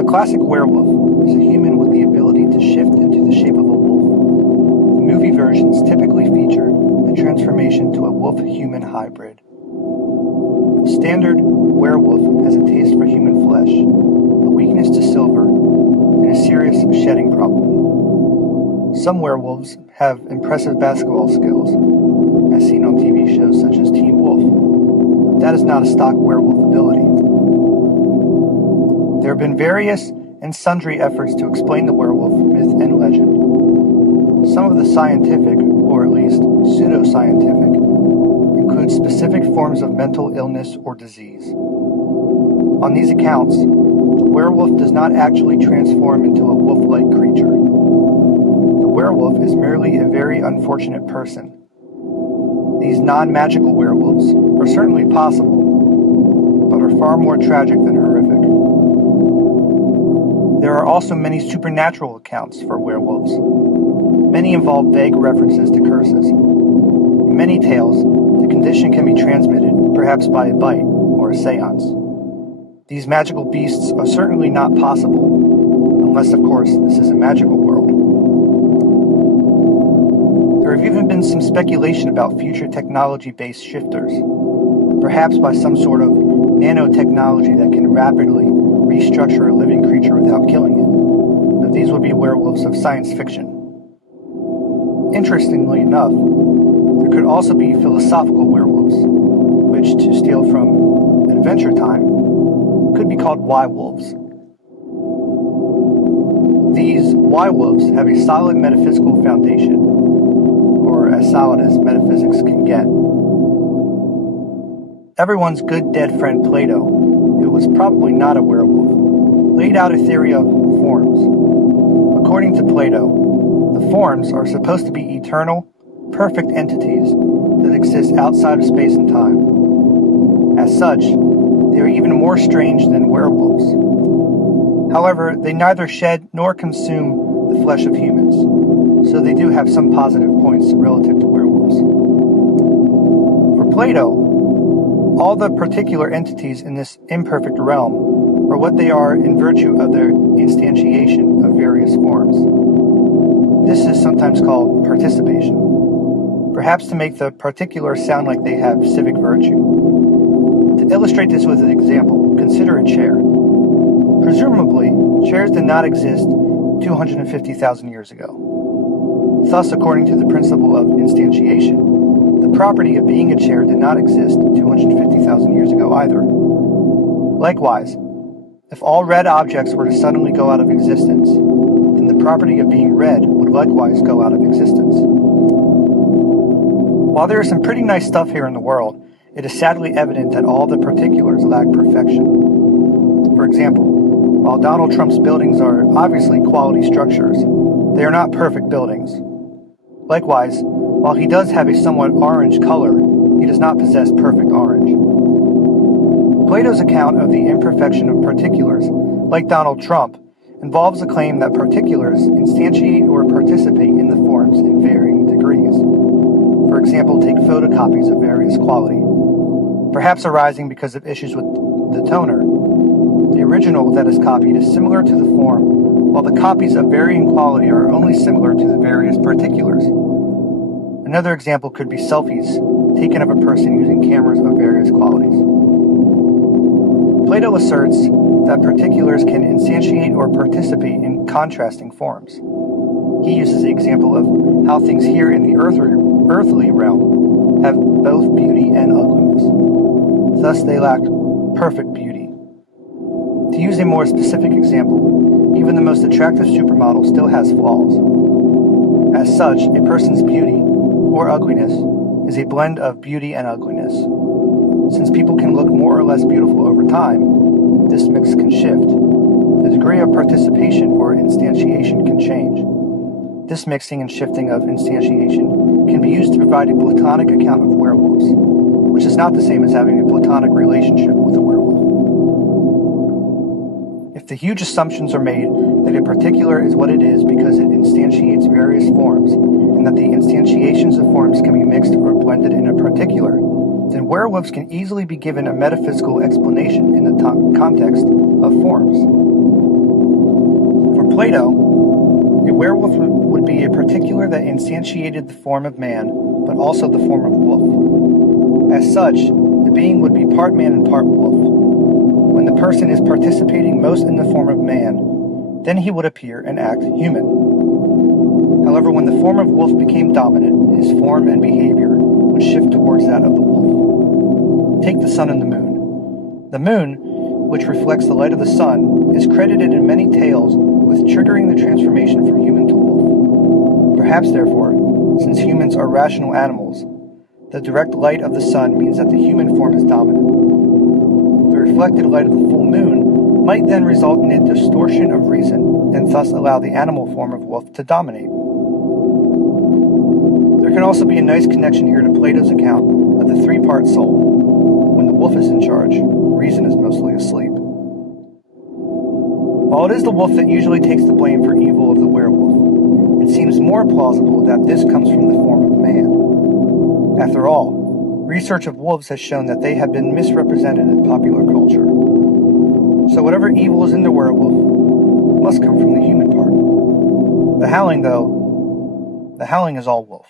the classic werewolf is a human with the ability to shift into the shape of a wolf, the movie versions typically feature a transformation to a wolf-human hybrid. The standard werewolf has a taste for human flesh, a weakness to silver, and a serious shedding problem. Some werewolves have impressive basketball skills, as seen on TV shows such as Teen Wolf. That is not a stock werewolf ability. There have been various and sundry efforts to explain the werewolf myth and legend. Some of the scientific, or at least pseudoscientific, include specific forms of mental illness or disease. On these accounts, the werewolf does not actually transform into a wolf-like creature. The werewolf is merely a very unfortunate person. These non-magical werewolves are certainly possible, but are far more tragic than horrific. There are also many supernatural accounts for werewolves. Many involve vague references to curses. In many tales, the condition can be transmitted, perhaps by a bite or a seance. These magical beasts are certainly not possible, unless, of course, this is a magical world. There have even been some speculation about future technology-based shifters, perhaps by some sort of nanotechnology that can rapidly restructure a living creature without killing it, but these would be werewolves of science fiction. Interestingly enough, there could also be philosophical werewolves, which, to steal from Adventure Time, could be called Y-wolves. These Y-wolves have a solid metaphysical foundation, or as solid as metaphysics can get. Everyone's good dead friend Plato, who was probably not a werewolf, laid out a theory of forms. According to Plato, the forms are supposed to be eternal, perfect entities that exist outside of space and time. As such, they are even more strange than werewolves. However, they neither shed nor consume the flesh of humans, so they do have some positive points relative to werewolves. For Plato, all the particular entities in this imperfect realm are what they are in virtue of their instantiation of various forms. This is sometimes called participation, perhaps to make the particular sound like they have civic virtue. To illustrate this with an example, consider a chair. Presumably, chairs did not exist 250,000 years ago. Thus, according to the principle of instantiation, the property of being a chair did not exist 250,000 years ago either. Likewise, if all red objects were to suddenly go out of existence, then the property of being red would likewise go out of existence. While there is some pretty nice stuff here in the world, it is sadly evident that all the particulars lack perfection. For example, while Donald Trump's buildings are obviously quality structures, they are not perfect buildings. Likewise, while he does have a somewhat orange color, he does not possess perfect orange. Plato's account of the imperfection of particulars, like Donald Trump, involves a claim that particulars instantiate or participate in the forms in varying degrees. For example, take photocopies of various quality, perhaps arising because of issues with the toner. The original that is copied is similar to the form, while the copies of varying quality are only similar to the various particulars. Another example could be selfies taken of a person using cameras of various qualities. Plato asserts that particulars can instantiate or participate in contrasting forms. He uses the example of how things here in the earthly realm have both beauty and ugliness. Thus they lack perfect beauty. To use a more specific example, even the most attractive supermodel still has flaws. As such, a person's beauty, or ugliness, is a blend of beauty and ugliness. Since people can look more or less beautiful over time, this mix can shift. The degree of participation or instantiation can change. This mixing and shifting of instantiation can be used to provide a Platonic account of werewolves, which is not the same as having a Platonic relationship with a werewolf. If the huge assumptions are made that a particular is what it is because it instantiates various forms, and that the instantiations of forms can be mixed or blended in a particular, then werewolves can easily be given a metaphysical explanation in the context of forms. Plato, a werewolf would be a particular that instantiated the form of man, but also the form of wolf. As such, the being would be part man and part wolf. When the person is participating most in the form of man, then he would appear and act human. However, when the form of wolf became dominant, his form and behavior would shift towards that of the wolf. Take the sun and the moon. The moon, which reflects the light of the sun, is credited in many tales with triggering the transformation from human to wolf. Perhaps, therefore, since humans are rational animals, the direct light of the sun means that the human form is dominant. The reflected light of the full moon might then result in a distortion of reason, and thus allow the animal form of wolf to dominate. There can also be a nice connection here to Plato's account of the three-part soul. When the wolf is in charge, reason is mostly asleep. While it is the wolf that usually takes the blame for evil of the werewolf, it seems more plausible that this comes from the form of man. After all, research of wolves has shown that they have been misrepresented in popular culture. So whatever evil is in the werewolf must come from the human part. The howling is all wolf.